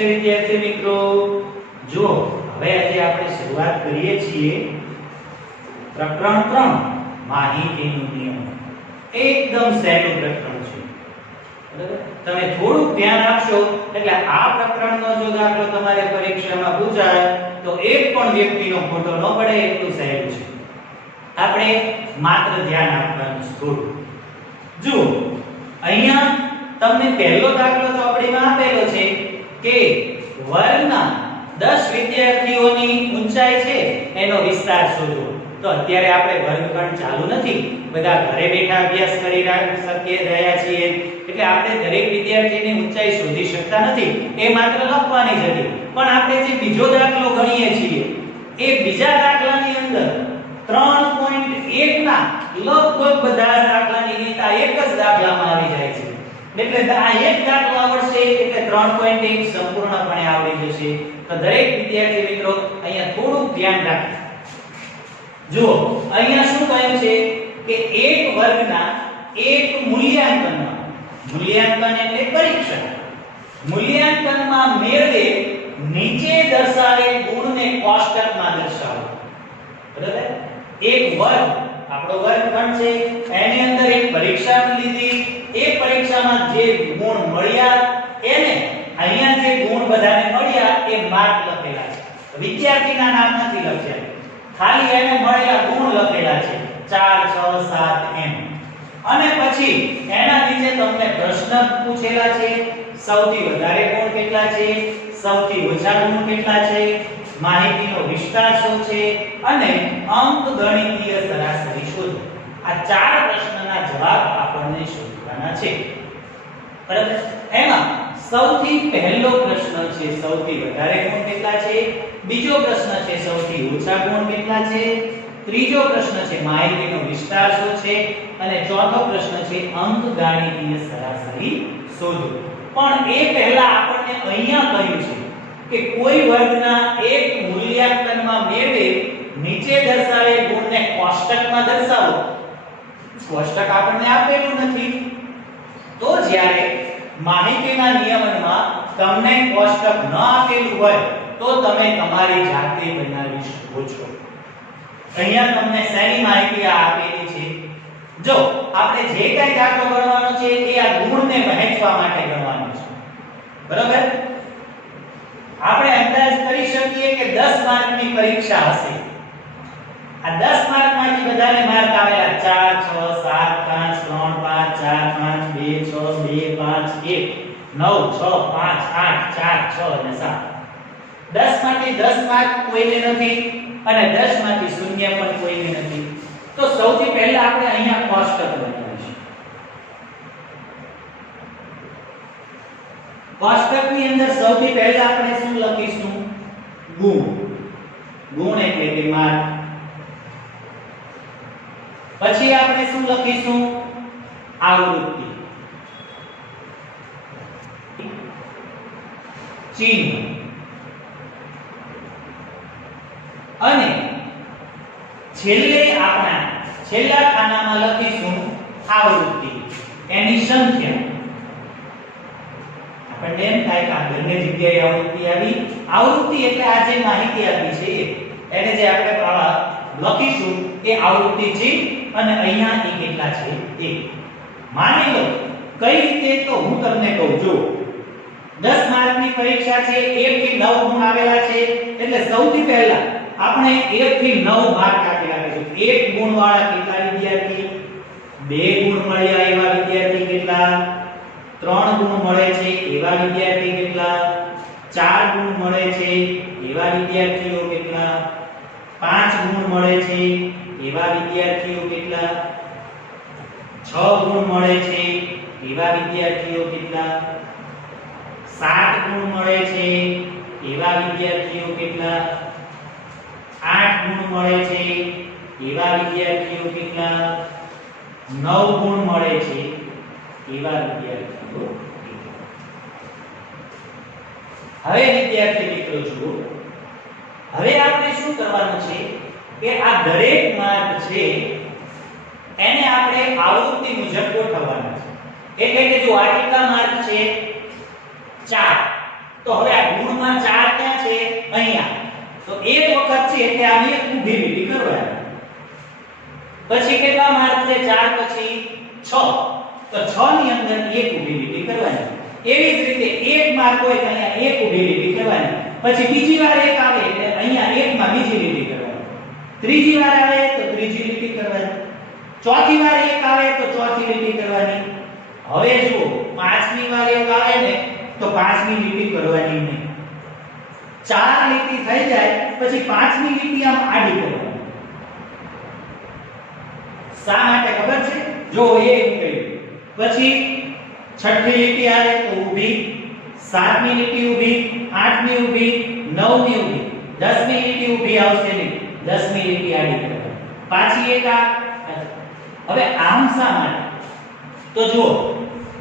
છે વિદ્યાર્થી મિત્રો? જુઓ, હવે આજે આપણે શરૂઆત કરીએ છીએ પ્રકરણ 3 માહિતીનો નિયમ. એકદમ સહેલું પ્રકરણ છે. બરાબર? તમે થોડું ધ્યાન આપશો એટલે આ પ્રકરણનો જો દાખલો તમારે પરીક્ષામાં પૂછાય તો એક પણ વ્યક્તિનો ફોટો ન પડે એટલું સહેલું છે. આપણે માત્ર ધ્યાન આપવાનું છે થોડું. જુઓ, અહીંયા તમને પહેલો દાખલો ચોપડીમાં આપેલો છે કે વર્ગના 10 વિદ્યાર્થીઓની ઊંચાઈ છે એનો વિસ્તાર શોધો. તો અત્યારે આપણે વર્ગખંડ ચાલુ નથી, બધા ઘરે બેઠા અભ્યાસ કરી રહ્યા છીએ, એટલે આપણે દરેક વિદ્યાર્થીની ઊંચાઈ શોધી શકતા નથી. એ માત્ર લખવાની જ હતી. પણ આપણે જે બીજો દાખલો ગણીએ છીએ એ બીજા દાખલાની અંદર 3.1 ના લગભગ બધા દાખલાની રીતા એક જ દાખલામાં આવી જાય છે. એટલે આ એક દાખલો આવડશે એટલે 3.1 સંપૂર્ણપણે આવડી જશે. તો દરેક વિદ્યાર્થી મિત્રો અહીંયા થોડું ધ્યાન રાખો. જુઓ, અહીંયા શું કહ્યું છે કે એક વર્ગના એક મૂલ્યાંકનમાં, મૂલ્યાંકન એટલે પરીક્ષા, મૂલ્યાંકનમાં મેળવે નીચે દર્શાવેલ ગુણને કોષ્ટકમાં દર્શાવો. બરાબર? એક વર્ગ, આપણો વર્ગખંડ છે, એની અંદર એક પરીક્ષા લીધી, એ પરીક્ષામાં જે ગુણ મળ્યા એને અહીંયા જે ગુણ બધાને મળ્યા એ માર્ક લખેલા છે. વિદ્યાર્થીના નામ નથી લખ્યા, ખાલી એને મળેલા ગુણ લખેલા છે 4 6 7 એમ. અને પછી એના નીચે તમને પ્રશ્ન પૂછેલા છે. સૌથી વધારે ગુણ કેટલા છે, સૌથી ઓછા ગુણ કેટલા છે, માહિતીનો વિસ્તાર શું છે અને અંક ગણિતીય સરાસરી શોધો. આ ચાર પ્રશ્નના જવાબ આપણને શોધવાના છે. બરાબર? એમાં સૌથી પહેલો પ્રશ્ન છે સૌથી વધારે ગુણ કેટલા છે, બીજો પ્રશ્ન છે સૌથી ઓછા ગુણ કેટલા છે, ત્રીજો પ્રશ્ન છે માહિતીનો વિસ્તાર શું છે અને ચોથો પ્રશ્ન છે અંક ગણિતીય સરાસરી શોધો. પણ એ પહેલા આપણને અહીંયા કહ્યું છે કે કોઈ વર્ગના એક મૂલ્યાંકનમાં મેળવે નીચે દર્શાવેલ ગુણને કોષ્ટકમાં દર્શાવો. કોષ્ટક આપણને આપેલું નથી. તો જ્યારે માહિતીના નિયમનમાં તમને કોષ્ટક ન આપેલું હોય તો તમે તમારી જાતે બનાવી શકો છો. અહીંયા તમને શેની માહિતી આપેલી છે? જો આપણે જે કંઈ દાખલો ગણવાનો છે એ આ ગુણને વહેંચવા માટે ગણવાનો છે. બરાબર? આપણે અંદાજ કરી શકીએ કે 10 માર્કની પરીક્ષા હશે. આ 10 માર્કમાંથી બધાને માર્ક આવેલા 4 6 7 5 3 5 4 5 2 5 1 9 6 5 8 4 6 અને 7. 10 માંથી 10 માર્ક કોઈને નથી અને 10 માંથી શૂન્ય પણ કોઈને નથી. તો સૌથી પહેલા આપણે અહીંયા કોષ્ટક બનાવીશું. કોષ્ટકની અંદર સૌથી પહેલા આપણે શું લખીશું? ગુણ. ગુણ એટલે કે માર્ક. પછી આપણે શું લખીશું? આવૃત્તિ, ચિહ્ન અને છેલ્લા ખાનામાં લખીશું આવૃત્તિ, એની સંખ્યા. આપણને એમ થાય કે આ બંને જગ્યાએ આવૃત્તિ આવી. આવૃત્તિ એટલે આ જે માહિતી આપી છે એને જે આપણે લખીશું એ આવૃત્તિ છે અને અહીંયા એ કેટલા છે? 1. માની લો કઈ રીતે, તો હું તમને કહું. જો 10 માર્કની પરીક્ષા છે, 1 થી 9 ગુણ આવેલા છે, એટલે સૌથી પહેલા આપણે 1 થી 9 માર્ક આપી રાખીશું. 1 ગુણ વાળા કેટલા વિદ્યાર્થી? 2 ગુણ મળ્યા એવા વિદ્યાર્થી કેટલા? 3 ગુણ મળે છે એવા વિદ્યાર્થી કેટલા? 4 ગુણ મળે છે એવા વિદ્યાર્થીઓ કેટલા? 5 ગુણ મળે છે એવા વિદ્યાર્થીઓ કેટલા? 6 ગુણ મળે છે એવા વિદ્યાર્થીઓ કેટલા? 7 ગુણ મળે છે એવા વિદ્યાર્થીઓ કેટલા? 8 ગુણ મળે છે એવા વિદ્યાર્થીઓ કેટલા? 9 ગુણ મળે છે એવા વિદ્યાર્થીઓ કેટલા? હવે વિદ્યાર્થી મિત્રો જુઓ, હવે આપણે શું કરવાનું છે કે આ દરેક માર્ક છે એને આપણે આવૃત્તિ મુજબ ગોઠવવાના છે. એટલે કે જો આ કેટલા માર્ક છે? 4. તો હવે આ ગુણમાં 4 ક્યાં છે? અહીંયા. તો એક વખત છે એટલે આની એક ઊભી લીટી કરવાની. પછી કેટલા માર્ક છે? 4 પછી 6. તો 6 ની અંદર એક ઊભી લીટી કરવાની. એવી જ રીતે એક માર્ક હોય તો અહીંયા એક ઊભી લીટી કરવાની. પછી બીજી વાર એક આવે એટલે અહીંયા એક માં બીજી લીટી કરવાની. ત્રીજી વાર આવે તો ત્રીજી લીટી કરવાની. ચોથી વાર એક આવે તો ચોથી લીટી કરવાની. હવે જુઓ 5મી વાર એક આવે ને તો 5મી લીટી કરવાની નહીં. 4 લીટી થઈ જાય પછી 5મી લીટી આમ આડી કરવાની. શા માટે ખબર છે? જો એ કહ્યું. પછી 6ઠ્ઠી લીટી આવે તો ઊભી, 7મી લીટી ઊભી, 8મી ઊભી, 9મી ઊભી, 10મી લીટી ઊભી આવશે નહીં, 10મી લીટી આડી કરવાની. પાછી એક આ. હવે આમ શા માટે? તો જુઓ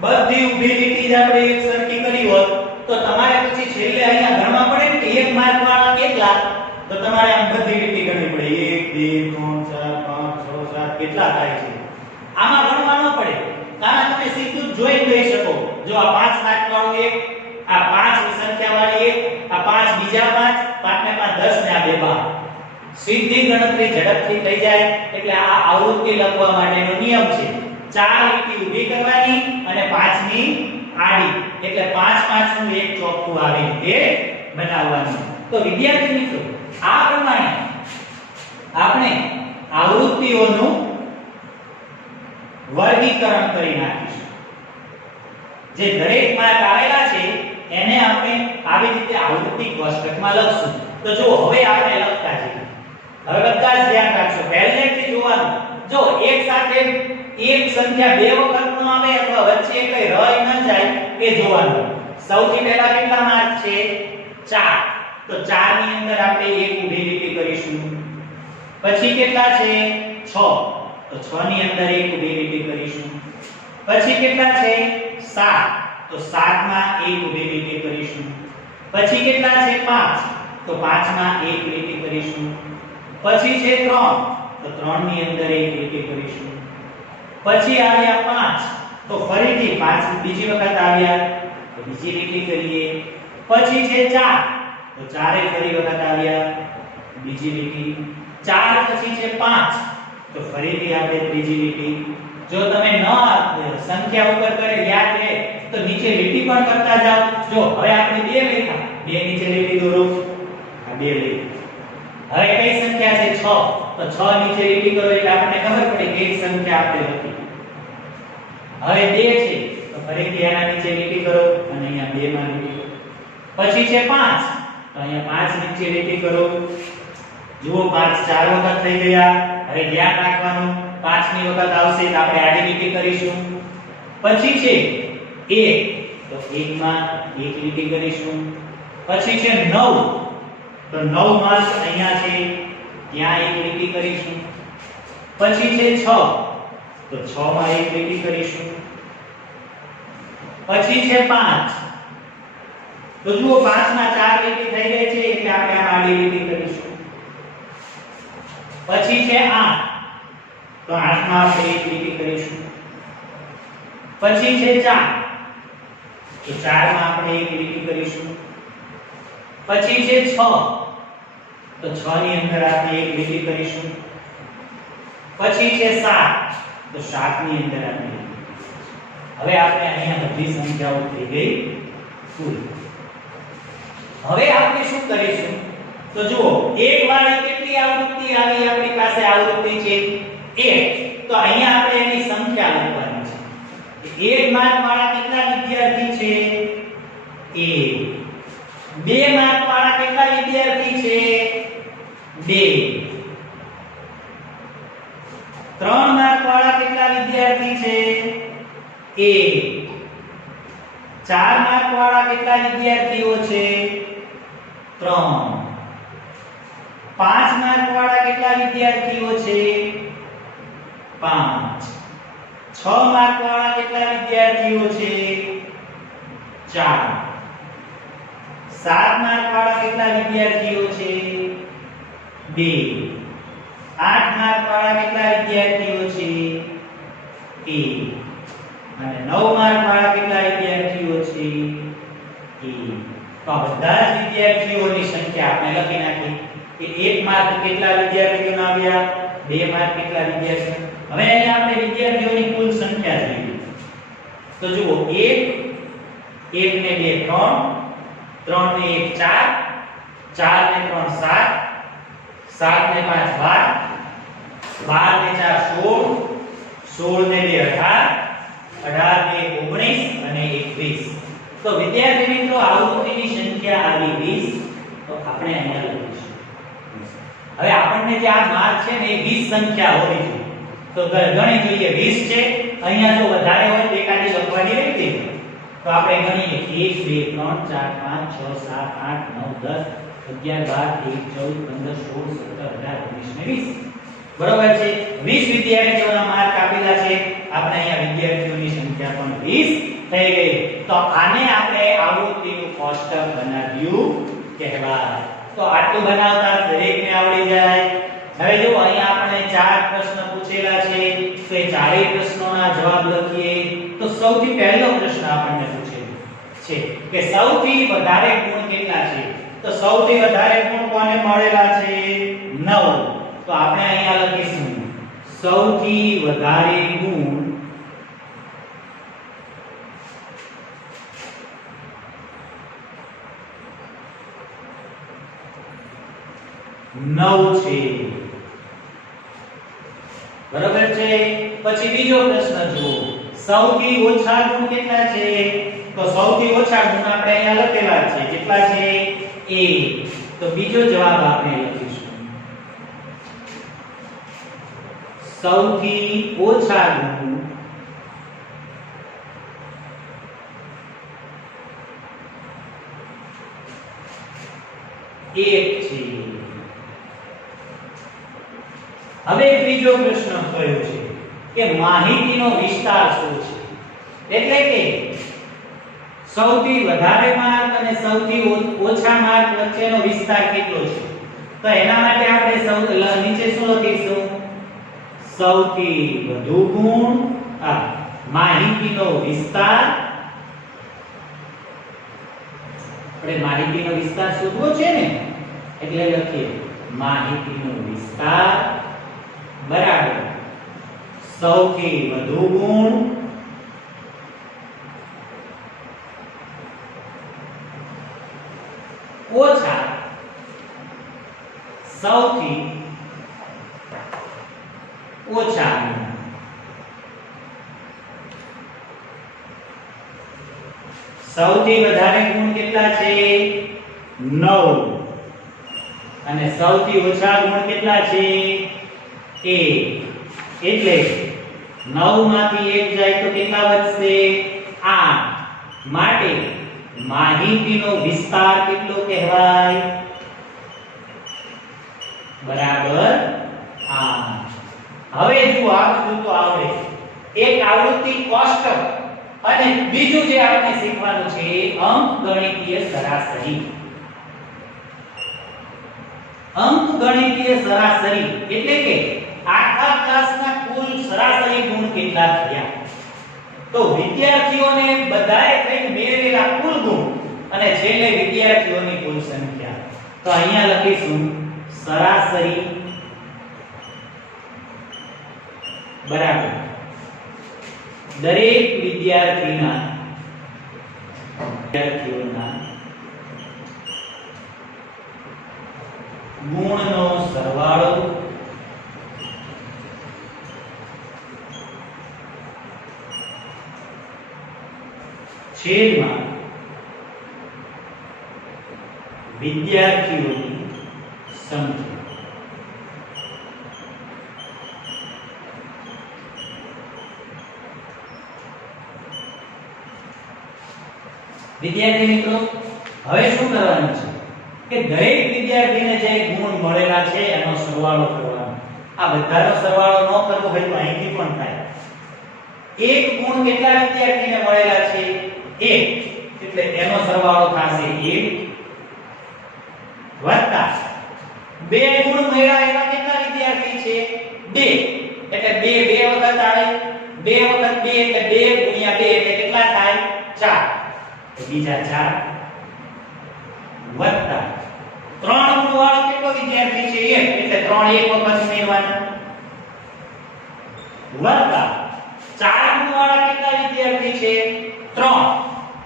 બધી ઊભી લીટી જ આપણે એક સરખી કરી હોત તો તમારે પછી છેલ્લે અહીંયા ગણવા પડે ને કે એક માર્ક વાળા કેટલા, તો તમારે આમ બધી લીટી ગણવી પડે 1 2 3 4 5 6 7 કેટલા થાય છે. આમાં ગણવા ન પડે કારણ તમે સીધું જ જોઈ લઈ શકો. જો આ 5 માર્ક વાળું એક, આ 5 સંખ્યા વાળી એક, આ 5 બીજા 5 ને 5 10 ને આ બે 12. સીધી ગણતરી ઝડપથી થઈ જાય. એટલે આ આવૃત્તિ લખવા માટેનો નિયમ છે. 4 લીટી ઊભી કરવાની અને 5મી આડી. એટલે 5 5 નું એક ચોખ્ખું આવી રીતે બનાવવાનું. તો વિદ્યાર્થી મિત્રો આ પ્રમાણે આપણે આવૃત્તિઓનું વર્ગીકરણ કરી નાખીશું. જે દરેક માર્ક આવેલા છે એને આપણે આવી રીતે આવૃત્તિ કોષ્ટકમાં લખશું. તો જો હવે આપણે લખતા જઈએ. હવે બધા જ ધ્યાન રાખજો. પહેલેથી જોવાનું. જો એક સાથે એક સંખ્યા બે વખત ન આવે અથવા વચ્ચે કઈ રહી ન જાય એ જોવાનું. સૌથી પહેલા કેટલા માર્ક છે? 4. તો 4 ની અંદર આપણે એક ઊભી લીટી કરીશું. પછી કેટલા છે? 6. તો 6 ની અંદર એક ઊભી લીટી કરીશું. પછી કેટલા છે? 7. તો 7 માં એક ઊભી લીટી કરીશું. પછી કેટલા છે? 5. તો 5 માં એક લીટી કરીશું. પછી છે 3. તો 3 ની અંદર એક લીટી કરીશું. પછી આવ્યા 5. તો ફરીથી 5 બીજી વખત આવ્યા તો બીજી લીટી કરીએ. પછી છે 4. તો 4 એ ફરી વખત આવ્યા બીજી લીટી. 4 પછી છે 5. તો ફરીથી આપણે ત્રીજી લીટી. જો તમે ન સંખ્યા ઉપર કરે યાદ રહે તો નીચે લીટી પણ કરતા જાઓ. જો હવે આપણે બે લખ્યા, બે નીચે લીટી દોરો. આ બે લીટી. હવે કઈ સંખ્યા છે? 6. તો 6 નીચે લીટી કરો એટલે આપણને ખબર પડે કે એક સંખ્યા આપણે લખી. હવે 2 છે તો ફરીથી એના નીચે લીટી કરો અને અહીંયા 2 માં લીટી કરો. પછી છે 5. તો અહીંયા 5 નીચે લીટી કરો. જુઓ 5 4 વખત થઈ ગયા. હવે ધ્યાન રાખવાનું 5મી વખત આવશે તો આપણે આડી લીટી કરીશું. પછી છે 1. તો 1 માં એક લીટી કરીશું. પછી છે 9. તો 9 માર્ક અહીંયા છે ત્યાં એક લીટી કરીશું. પછી છે 6. તો 6 માં એક લીટી કરીશું. પછી છે 5. તો જુઓ 5 માં 4 લીટી થઈ ગઈ છે એટલે આપણે આ આડી લીટી કરીશું. પછી છે 8. તો 8 માં આપણે એક લીટી કરીશું. પછી છે 4. તો 4 માં આપણે એક લીટી કરીશું. પછી છે 6. તો 6 ની અંદર આપણે એક લીટી કરીશું. પછી છે 7. તો 7 ની અંદર આપણે હવે આપણે અહીંયા બધી સંખ્યાઓ થઈ ગઈ કુલ. હવે આપણે શું કરીશું? તો જુઓ એક વાળી કેટલી આવૃત્તિ આવી આપણી પાસે? આવૃત્તિ છે 1. તો અહીંયા આપણે એની સંખ્યા લખવાની છે. એક માર્ક વાળા કેટલા વિદ્યાર્થી છે? 1. 2 માર્ક વાળા કેટલા વિદ્યાર્થી છે? 2. 3 માર્ક વાળા કેટલા વિદ્યાર્થી છે? 1. 4 માર્ક વાળા કેટલા વિદ્યાર્થીઓ છે? 3. 5 માર્ક વાળા કેટલા વિદ્યાર્થીઓ છે? 5. 6 માર્ક વાળા કેટલા વિદ્યાર્થીઓ છે? 4. 7 માર્ક વાળા કેટલા વિદ્યાર્થીઓ છે? 2. 8 માર્ક વાળા કેટલા વિદ્યાર્થીઓ છે? 1. અને 9 માર્ક વાળા કેટલા વિદ્યાર્થીઓ છે? 1. તો આ બધા જ વિદ્યાર્થીઓની સંખ્યા આપણે લખી નાખી કે 1 માર્ક કેટલા વિદ્યાર્થીઓના આવ્યા, 2 માર્ક કેટલા વિદ્યાર્થીઓ. હવે અહીંયા આપણે વિદ્યાર્થીઓની કુલ સંખ્યા જોઈએ. તો જુઓ 1 1 ને 2 3 3 ને 1 4 4 ને 3 7 7 ને 5 12 12 ને 4 16 16 ને 2 18 18 ને 19 અને 21. તો વિદ્યાર્થી મિત્રો આવૃત્તિની સંખ્યા આવી 20. તો આપણે અહીંયા લખીશું. હવે આપણને જે આ માર્ક છે ને એ 20 સંખ્યા હોવી જોઈએ. તો ગણી જોઈએ 20 છે. અહીંયા જો વધારે હોય તો એકાદી લખવાની રહી ગઈ. તો આપણે ગણીએ 1 2 3 4 5 6 7 8 9 10 11 12 13 14 15 16 17 18 19 ને 20. બરોબર છે. 20 વિદ્યાર્થીઓના માર્ક આપેલા છે. આપણે અહીંયા વિદ્યાર્થીઓની સંખ્યા પણ 20 થઈ ગઈ. તો આને આપણે આવૃત્તિનું કોષ્ટક બનાવ્યું કહેવાય. તો આટલું બનાવતા દરેકને આવડી જાય. હવે જો અહીંયા આપણે 4 પ્રશ્ન પૂછેલા છે તો એ ચારેય પ્રશ્નોના જવાબ લખીએ. તો સૌથી પહેલો પ્રશ્ન આપણને પૂછેલો છે કે સૌથી વધારે ગુણ કેટલા છે. તો સૌથી વધારે ગુણ કોને મળેલા છે? 9. તો આપણે અહીંયા લખીશું સૌથી વધારે ગુણ 9 છે. બરાબર છે. પછી બીજો પ્રશ્ન જુઓ સૌથી ઓછા ગુણ કેટલા છે. તો સૌથી ઓછા ગુણ આપણે અહીંયા લખેલા છે. કેટલા છે? 1. તો બીજો જવાબ આપણે લખીશું સૌથી ઓછા ગુણ 1 છે. હવે ત્રીજો પ્રશ્ન કયો છે કે માહિતીનો વિસ્તાર શું છે. એટલે કે સૌથી વધારે માર્ક અને સૌથી ઓછા માર્ક વચ્ચેનો વિસ્તાર કેટલો છે. તો એના માટે આપણે નીચે શું લખીશું? સૌથી વધુ ગુણ માહિતીનો વિસ્તાર. આપણે માહિતીનો વિસ્તાર શોધવો છે ને એટલે લખીએ માહિતીનો વિસ્તાર બરાબર સૌથી વધુ ગુણ ઓછા સૌથી ઓછા ગુણ. સૌથી વધારે ગુણ કેટલા છે? 9. અને સૌથી ઓછા ગુણ કેટલા છે? 1. એટલે 9 માંથી 1 જાય તો કેટલા વધશે? 8. માટે માહિતીનો વિસ્તાર કેટલો કહેવાય? બરાબર 8. હવે જો આ બધું તો આવડે. એક આવૃત્તિ કોષ્ટક અને બીજું જે આપણે શીખવાનું છે અંકગણિતીય સરાસરી. અંકગણિતીય સરાસરી એટલે કે આખા ક્લાસના કુલ સરાસરી ગુણ કેટલા થયા. તો વિદ્યાર્થીઓને બધાએ થઈને મેળવેલા કુલ ગુણ અને છેલ્લે વિદ્યાર્થીઓની કુલ સંખ્યા. તો અહીંયા લખીશું સરાસરી બરાબર દરેક વિદ્યાર્થીઓના ગુણનો સરવાળો છેદમાં વિદ્યાર્થીઓની સંખ્યા. વિદ્યાર્થી મિત્રો હવે શું કરવાનું છે કે દરેક વિદ્યાર્થીને જે ગુણ મળેલા છે એનો સરવાળો કરવાનો. આ બધાનો સરવાળો ન કરવો હોય તો અહીંથી પણ થાય. એક ગુણ કેટલા વિદ્યાર્થીને મળેલા છે? 1. એટલે એનો સરવાળો થશે 1 વત્તા 2 ગુણ મળ્યા એવા કેટલા વિદ્યાર્થી છે? 2. એટલે 2 વખત આવે. 2 વખત 2 એટલે 2 ગુણ્યા 2 એટલે કેટલા થાય? 4. બીજા 4 વત્તા 3 ગુણ વાળો કેટલો વિદ્યાર્થી છે 1 એટલે 3 એક વખત ઉમેરવાના વત્તા 4 ગુણ વાળા કેટલા વિદ્યાર્થી છે 3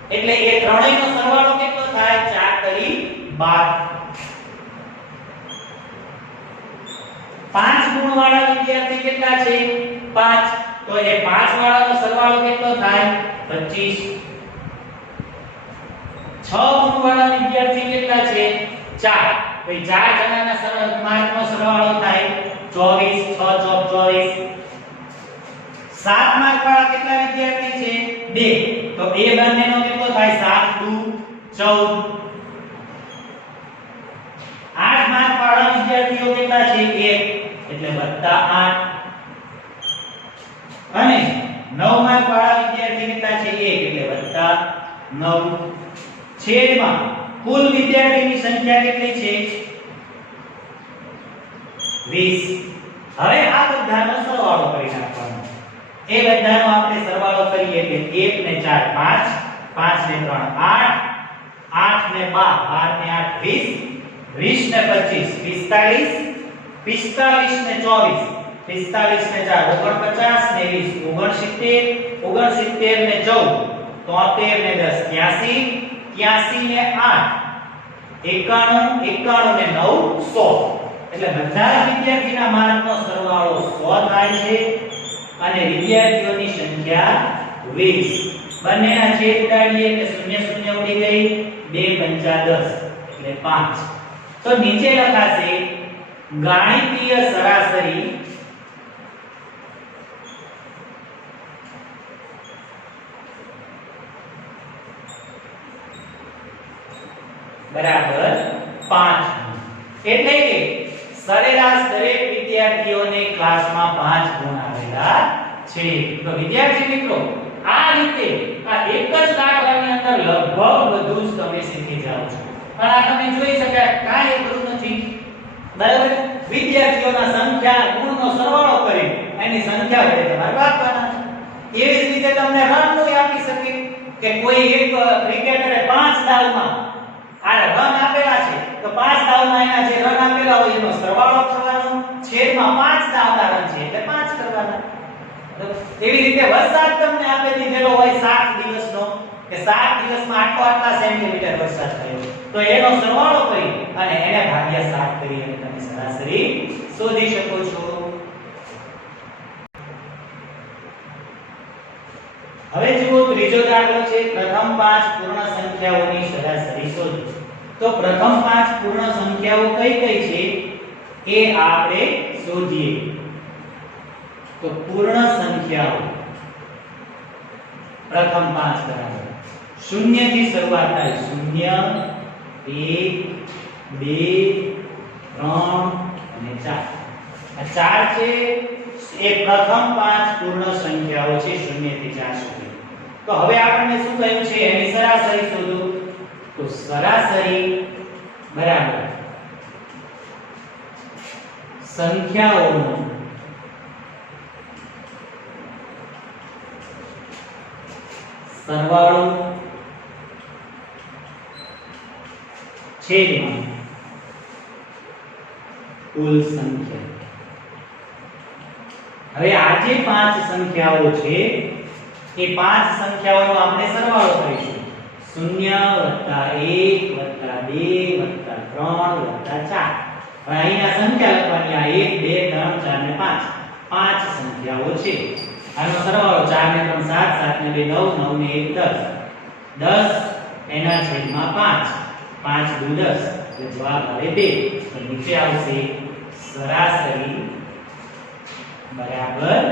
એટલે એ ત્રણેયનો સરવાળો કેટલો થાય 4 તરી 12 5 ગુણ વાળા વિદ્યાર્થી કેટલા છે 5 તો એ 5 વાળાનો સરવાળો કેટલો થાય 25 6 ગુણ વાળા વિદ્યાર્થી કેટલા છે 4 ભાઈ 4 જણાના માર્કનો સરવાળો થાય 24 6 ચોક 24 7 માર્ક વાળા કેટલા વિદ્યાર્થી છે 2 તો એ બંનેનો કેટલો થાય 7 2 14 8 માર્ક વાળા વિદ્યાર્થીઓ કેટલા છે 1 એટલે વત્તા 8 અને 9 માર્ક વાળા વિદ્યાર્થી કેટલા છે 1 એટલે વત્તા 9 છેદમાં કુલ વિદ્યાર્થીની સંખ્યા કેટલી છે 20 હવે આ બધાનો સરવાળો કરી નાખવાનો એ બધાનો આપણે સરવાળો કરીએ કે 1 ને 4 5 5 ને 3 8 8 ને 12 12 ને 8 20 20 ને 25 45 45 ને 24 45 ને 4 49 ને 20 69 ને 14 73 ને 10 83 83 ને 8 91 91 ને 9 100 એટલે બધા વિદ્યાર્થીના માર્કનો સરવાળો 100 થાય છે અને વિદ્યાર્થીઓની સંખ્યા 20 બંનેના છેદ ઉડાડીએ એટલે 0 0 ઉડી ગઈ 2 5 10 એટલે 5 તો નીચે લખાશે ગાણિતીય સરાસરી બરાબર 5 એટલે કે સરેરાશ દરેક વિદ્યાર્થીઓને ક્લાસમાં 5 ગુણ આવેલા છે તો વિદ્યાર્થી મિત્રો આ રીતે આ એક જ દાખલાની અંદર લગભગ બધું જ તમે શીખી જાઓ છો પણ આ તમે જોઈ શકાય કાંઈ બધું નથી બરાબર વિદ્યાર્થીઓના સંખ્યા ગુણનો સરવાળો કરી એની સંખ્યા વડે તમારે ભાગવાના છે એવી જ રીતે તમને રનનું આપી શકે કે કોઈ એક ક્રિકેટરે 5 દાવમાં આ રન આપેલા છે તો 5 દાવમાં એના જે રન આપેલા હોય એનો સરવાળો કરવાનો છેદમાં 5 દાવના રન છે એટલે 5 કરવાના એવી રીતે વરસાદ તમને આપી દીધેલો હોય 7 દિવસનો કે 7 દિવસમાં આટલા સેન્ટીમીટર વરસાદ થયો તો એનો સરવાળો કરી અને એને ભાગ્યા 7 કરી અને તમે સરાસરી શોધી શકો છો હવે જુઓ ત્રીજો દાખલો છે પ્રથમ 5 પૂર્ણ સંખ્યાઓની સરાસરી શોધો તો પ્રથમ 5 પૂર્ણ સંખ્યાઓ કઈ કઈ છે એ આપણે શોધીએ તો પૂર્ણ સંખ્યાઓ પ્રથમ 5 બરાબર 0 થી શરૂઆત થાય 0 1 2 3 અને 4 આ 4 છે એ પ્રથમ 5 પૂર્ણ સંખ્યાઓ છે 0 થી 4 સુધી તો હવે આપણને શું કહ્યું છે એની સરાસરી શોધો તો સરાસરી બરાબર સંખ્યાઓનો સરવાળો છેદમાં કુલ સંખ્યા હવે આ જે 5 સંખ્યાઓ છે એ 5 સંખ્યાઓનો આપણે સરવાળો કરીશું 0 1 2 3 4 હવે અહીંયા સંખ્યા લખવાની આ 1 2 3 4 ને 5 5 સંખ્યાઓ છે આનો સરવાળો 4 ને 3 7 7 ને 2 9 9 ને 1 10 10 એના છેદમાં 5 5 દુ 10 એટલે જવાબ આવે 2 તો નીચે આવશે સરાસરી બરાબર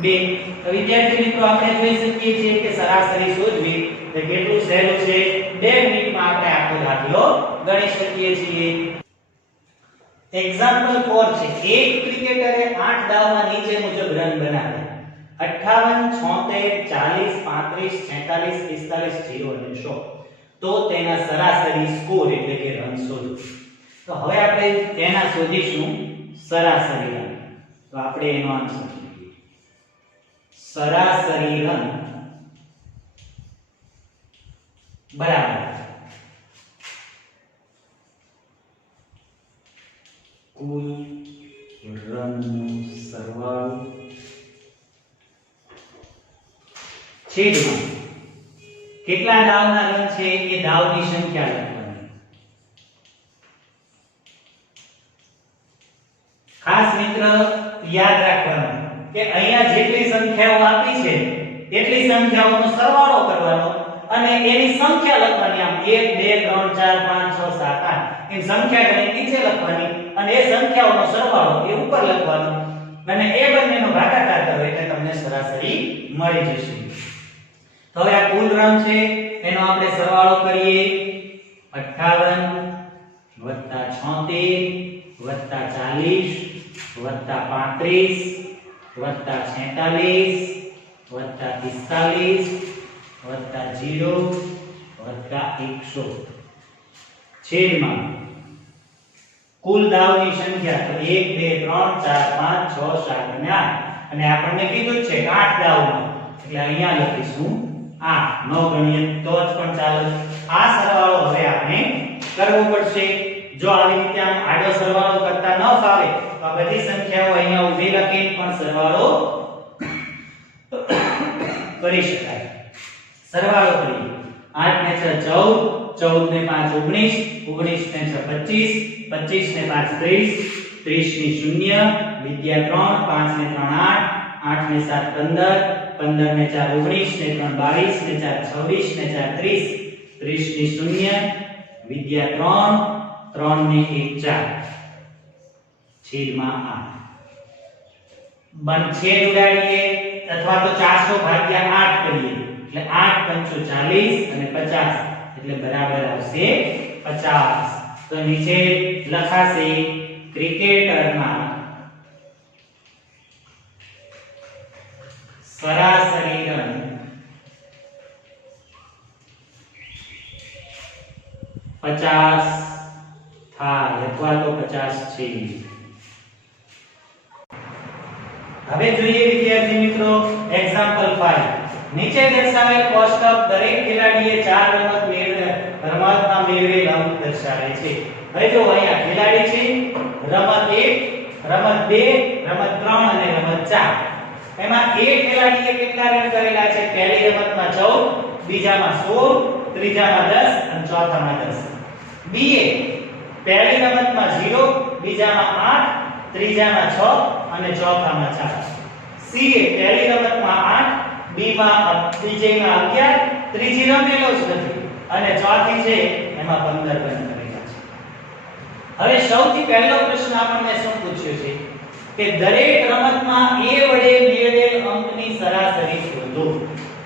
2 તો વિદ્યાર્થી મિત્રો આપણે જોઈ શકીએ છીએ કે સરાસરી શોધવી તે કેટલું સહેલું છે 2 મિનિટમાં આપણે આખો દાખલો ગણી શકીએ છીએ એક્ઝામ્પલ 4 છે એક ક્રિકેટરે 8 દાવમાં નીચે મુજબ રન બનાવ્યા 58 76 40 35 46 45 0 અને 100 તો તેના સરાસરી સ્કોર એટલે કે રન શોધો તો હવે આપણે તેના શોધીશું સરાસરી રન તો આપણે એનો આન્સર લખીએ સરાસરી રન બરાબર છેદમાં કેટલા દાવના રન છે એ દાવની સંખ્યા લખવાની. ખાસ મિત્ર યાદ રાખવાનું કે અહીંયા જેટલી સંખ્યાઓ આપી છે એટલી સંખ્યાઓનો સરવાળો કરવાનો અને એની સંખ્યા લખવાની. આમ 1 2 3 4 5 6 7 8 એમ સંખ્યા ગણી નીચે લખવાની અને એ સંખ્યાઓનો સરવાળો એ ઉપર લખવાનો અને એ બંનેનો ભાગાકાર કરો એટલે તમને સરાસરી મળી જશે. તો હવે આ કુલ રન છે એનો આપણે સરવાળો કરીએ. 58 + 76 + 40 + 35 + 46 + 45 + 0 + 100 છેદમાં કુલ દાવની સંખ્યા તો 1 2 3 4 5 6 7 અને 8 અને આપણને કીધું છે કે 8 દાવનો એટલે અહીંયા લખીશું 8 નો ગણીએ તો જ પણ ચાલે. આ સરવાળો હવે આપણે કરવો પડશે. જો આવી રીતે આમ આડો સરવાળો કરતા ન ફાવે તો આ બધી સંખ્યાઓ અહીંયા ઊભી લખીને પણ સરવાળો કરી શકાય. સરવાળો કરીએ. 8 ને 6 14 14 ને 5 19 19 ને 6 25 25 ને 5 30 30 ની 0 વિદ્યા 3 5 ને 3 8 8 ને 7 15 15 ને 4 19 ને 3 22 ને 4 26 ને 4 30 30 ની 0 વિદ્યા 3 3 ને 1 4 છેદમાં 8 બંછેદ ઉડાડીએ અથવા તો 400 ભાગ્યા 8 કરીએ એટલે 8 × 40 અને 50 એટલે બરાબર આવશે 50. તો નીચે લખાશે ક્રિકેટરના સરાસરી રન પચાસ થાય અથવા તો 50 છે. હવે જોઈએ વિદ્યાર્થી મિત્રો એક્ઝામ્પલ 5. નીચે દર્શાવેલ કોષ્ટક દરેક ખેલાડીએ 4 રમતમાં મેળવેલ અંક દર્શાવે છે. હવે જો અહીંયા ખેલાડી છે, રમત 1, રમત 2, રમત 3 અને રમત 4. એમાં એ ખેલાડીએ કેટલા રન કરેલા છે? પહેલી રમતમાં 14, બીજામાં 16, ત્રીજામાં 10 અને ચોથામાં 10. બી એ પહેલી રમતમાં 0, બીજામાં 8, ત્રીજામાં 6 અને ચોથામાં 4. સી એ પહેલી રમતમાં 8, બી માં ત્રીજેમાં 11, ત્રીજી રમેલો જ નથી અને ચોથી છે એમાં 15 રન કરેલા છે. હવે સૌથી પહેલો પ્રશ્ન આપણને શું પૂછ્યો છે કે દરેક રમતમાં a વડે મેળવેલ અંકની સરાસરી શોધો.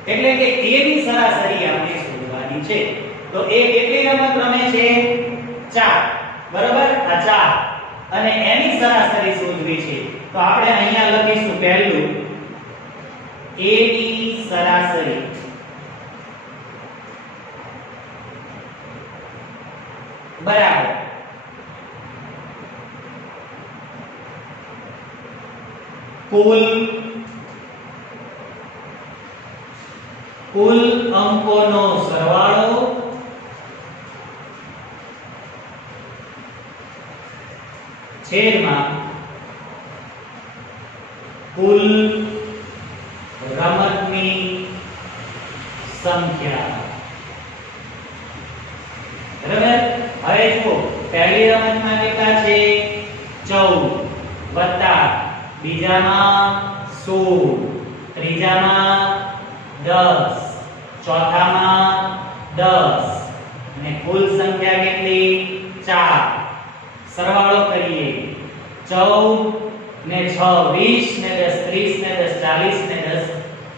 એટલે કે a ની સરાસરી આપણે શોધવાની છે. તો a કેટલી રમત રમે છે? 4. બરાબર? આ 4 અને એની સરાસરી શોધવી છે. તો આપણે અહીંયા લખીશું પહેલું a ની સરાસરી બરાબર કુલ અંકોનો સરવાળો છેદમાં કુલ રમતની સંખ્યા. બરાબર? હવે જુઓ પહેલી રમતમાં કેટલા છે? 14 વત્તા બીજામાં 16, ત્રીજામાં 10, ચોથામાં 10 અને કુલ સંખ્યા કેટલી? 4. સરવાળો કરીએ. 14 ને 6 20 ને 10 30 ને 10 40 ને 10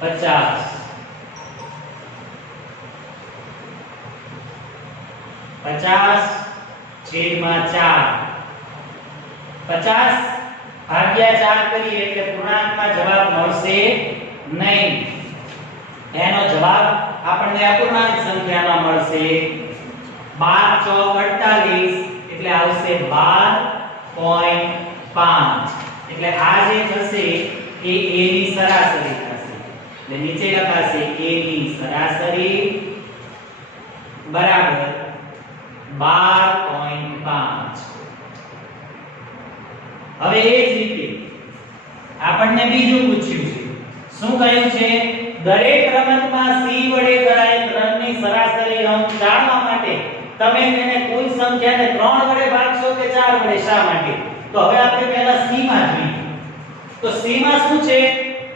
50. 50 છેદમાં 4. 50 ભાગ્યા 4 કરીએ એટલે પૂર્ણાંકમાં જવાબ મળશે નહીં. એનો જવાબ આપણને અપૂર્ણાંક સંખ્યામાં મળશે 12 ચોક 48 એટલે આવશે 12.5. એટલે આ જે થશે એ a ની સરાસરી થશે. એટલે નીચે લખાશે a ની સરાસરી બરાબર 12.5. હવે એ જ રીતે આપણને બીજું પૂછ્યું છે. શું કહ્યું છે? દરેક રમતમાં c વડે કરાયેલ રનની સરાસરી અંક જાણવા માટે તમે તેને કુલ સંખ્યાને 3 વડે ભાગશો કે 4 વડે? શા માટે? તો હવે આપણે પહેલા c માં જોઈએ. તો c માં શું છે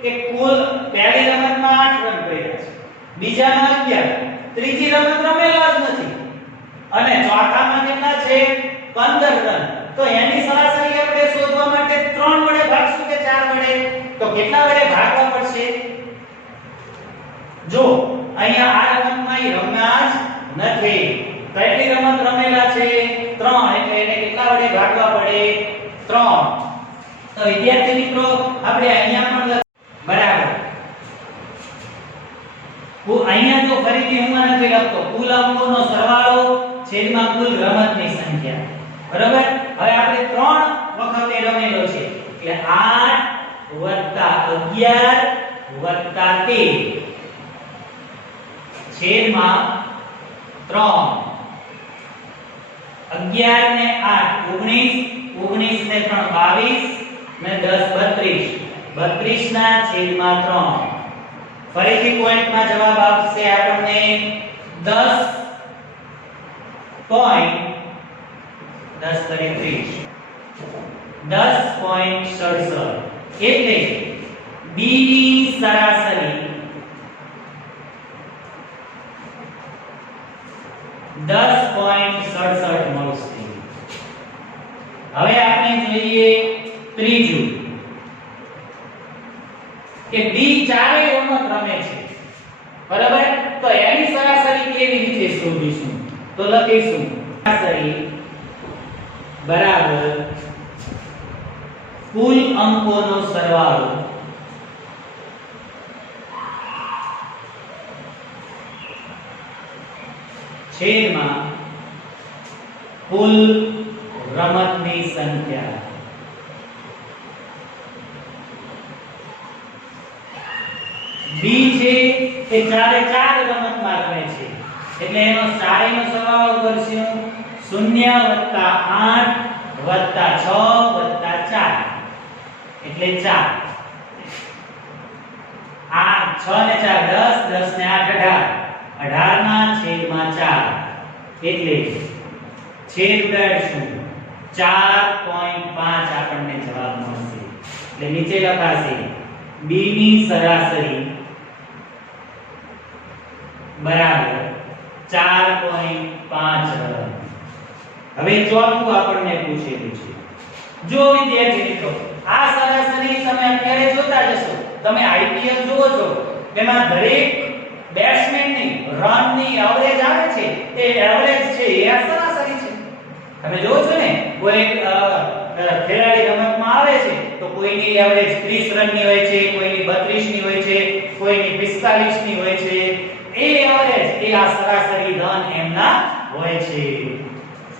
કે કુલ પહેલી રમતમાં 8 રન કર્યા છે, બીજામાં 11, ત્રીજી રમત રમેલા જ નથી અને ચોથામાં કેટલા છે? 15 રન. તો એની સરાસરી આપણે શોધવા માટે 3 વડે ભાગશું કે 4 વડે? તો કેટલા વડે ભાગવા પડશે? જો અહીંયા આ રમતમાં ઈ રમ્યા જ નથી. કેટલી રમત રમેલા છે? 3. એટલે એને કેટલા વડે ભાગવા પડે? 3. તો વિદ્યાર્થી મિત્રો આપણે અહીંયા પણ બરાબર. અહીંયા જો ફરીથી હું નથી લખતો, કુલ અંકોનો સરવાળો છેદમાં કુલ રમતની સંખ્યા. બરાબર. હવે આપણે 3 વખતે રમેલો છે એટલે 8 11 13 છેદમાં 3. 11 ને 8 19, 19 ને 3 22 ને 10 32, 32 ના છેદમાં 3. ફરીથી પોઈન્ટમાં જવાબ આપશે આપણને 10 પોઈન્ટ 10 તરી 30 10.67 એટલે b ની સરાસરી 10.67 મળશે. હવે આપણે જોઈએ ત્રીજું કે b ચારેય રમત રમે છે. બરાબર. તો એની સરાસરી કેવી રીતે શોધીશું? તો લખીશું સરાસરી બરાબર કુલ અંકોનો સરવાળો છેદમાં કુલ રમતની સંખ્યા. b છે એ ચારે ચાર રમતમાં રમે છે એટલે એનો ચારેયનો સરવાળો કરશું 0 + 8 + 6 + 4 એટલે 4. આ 6 ને 4 10, 10 ને 8 18, 18 ના છેદમાં 4 એટલે છેદ ઉડાડશું 4.5 આપણને જવાબ મળશે. એટલે નીચે લખાશે b ની સરાસરી બરાબર 4.5 રન. હવે ચોથું આપણને પૂછેલું છે. જો વિદ્યાર્થી મિત્રો આ સરાસરી તમે અત્યારે જોતા જશો, તમે આઈપીએલ જુઓ છો તેમાં દરેક બેટ્સમેનની રનની એવરેજ આવે છે, તે એવરેજ છે એ આ સરાસરી છે. તમે જોવો છો ને કોઈ ખેલાડી રમતમાં આવે છે તો કોઈની એવરેજ 30 રનની હોય છે, કોઈની 32 ની હોય છે, કોઈની 45 ની હોય છે. એ એવરેજ એ આ સરાસરી રન એમના હોય છે.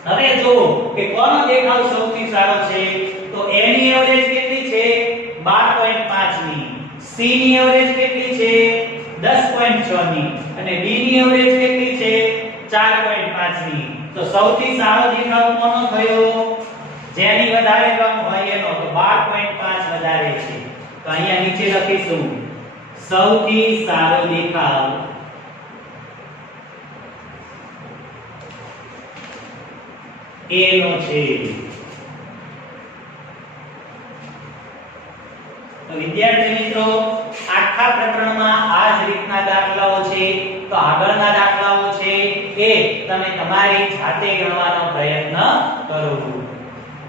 હવે જો કે કોનો દેખાવ સૌથી સારો છે તો a ની એવરેજ કેટલી છે? 12.5 ની. c ની એવરેજ કેટલી છે? 10.6 ની. અને d ની એવરેજ કેટલી છે? 4.5 ની. તો સૌથી સારો દેખાવ કોનો થયો? જેની વધારે રન હોય એનો. તો 12.5 વધારે છે. તો અહીંયા નીચે લખીશું સૌથી સારો દેખાવ a નો છે. તો વિદ્યાર્થી મિત્રો આખા પ્રકરણમાં આ જ રીતના દાખલાઓ છે. તો આગળના દાખલાઓ છે એ તમે તમારી જાતે ગણવાનો પ્રયત્ન કરો.